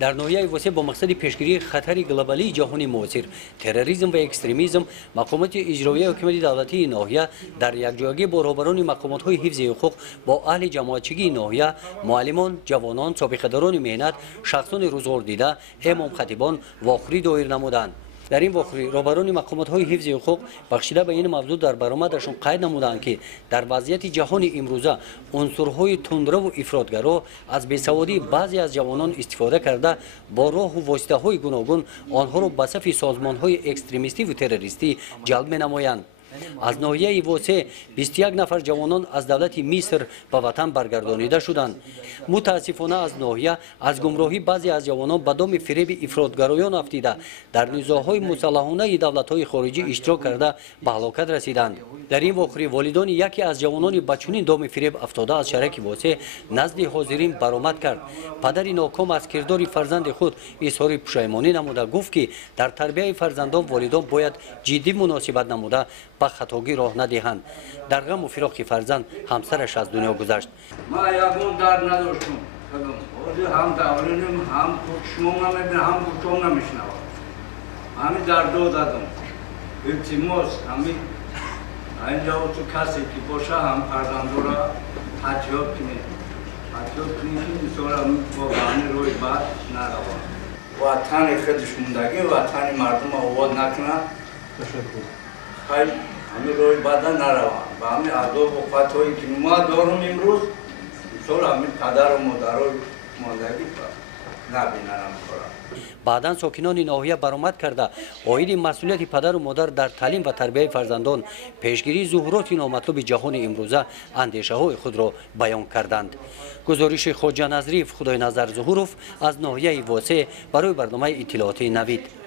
در ناحیه وسیع با مقصد پیشگیری خطر گلوبالی جهانی معاصر تروریسم و اکستریمیسم مقامات اجرایی حکومت دولتی ناحیه در یکجایی با رهبران مقامات های حفظ حقوق با اهل جماعتچگی ناحیه معلمان جوانان سابقه‌داران مهنت شخصان روزگار دیده امام خطیبان واخری دایر نمودند. در این واخری رهبران مقامات حفظ حقوق بخشیده به این موضوع در برآمدشان قید نمودند که در وضعیت جهان امروزه عنصرهای تندرو و افراطگرا از بیسوادی بعضی از جوانان استفاده کرده با راه و واسطه های گوناگون آنها را به صف سازمان های اکستریمیستی و تروریستی جلب می نمایند. از ناحیه واسع 21 نفر جوانان از دولت مصر به وطن برگردانیده شدند. متاسفانه از ناحیه از گمراهی بعضی از جوانان به دام فریب افراطگرایان افتیده در نزاع‌های مسلحانه دولت‌های خارجی اشتراک کرده به هلاکت رسیدند. در این واقعه والدان یکی از جوانان به چنین دام فریب افتاده از شرک واسع نزد حاضرین برآمد کرد. پدر ناکام از کردار فرزند خود اظهار پشیمانی نموده گفت که در تربیت فرزندان والدان باید جدی مناسبت نموده به خطاگی راه ندهند. در غم و فراق فرزند همسرش از دنیا گذشت. ما یکون درد نداشتم. هم دورانم هم شما نمیبینم هم کتوم نمیشنوم. همین درد دادم. التماس همین اینجا تو کسی که باشه هم فرزندورا حجاب کنه. حجاب کنه که می‌سورم با بانی روی بعد نروم. وطن خودش موندگی وطن مردم آباد نکنه. تشکر. خیلی همین روی بعد نروم. با همین عذاب و خطایی که ما دارم امروز همین پدر و مادر رو ماندگی نبینم خورم. بعداً ساکنان ناحیه برآمد کرده عاید مسئولیت پدر و مادر در تعلیم و تربیت فرزندان پیشگیری ظهورات نامطلوب جهان امروزه اندیشه های خود را بیان کردند. گزارش خواجه نظریف خدای نظر ظهوروف از ناحیه واسع برای برنامه اطلاعاتی نوید.